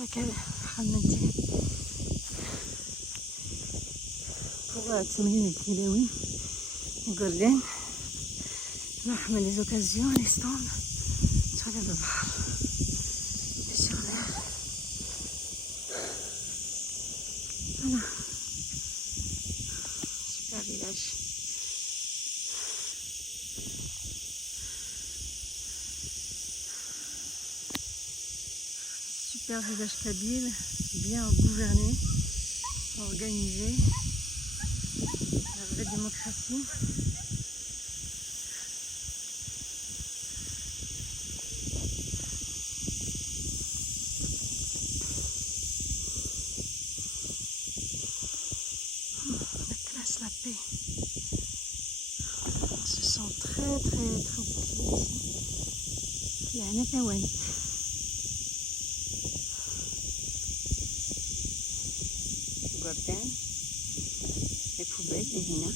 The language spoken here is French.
بكى حملتي pour تمرين الكيلاوي وقردين نروح من les occasions les stands sur les bords et sur l'air. Voilà, super village. Super village kabyle, bien gouverné, organisé, la vraie démocratie. La classe, la paix. On se sent très tranquille ici. Il y a un Netawani. Gordon, les poubelles, les hina.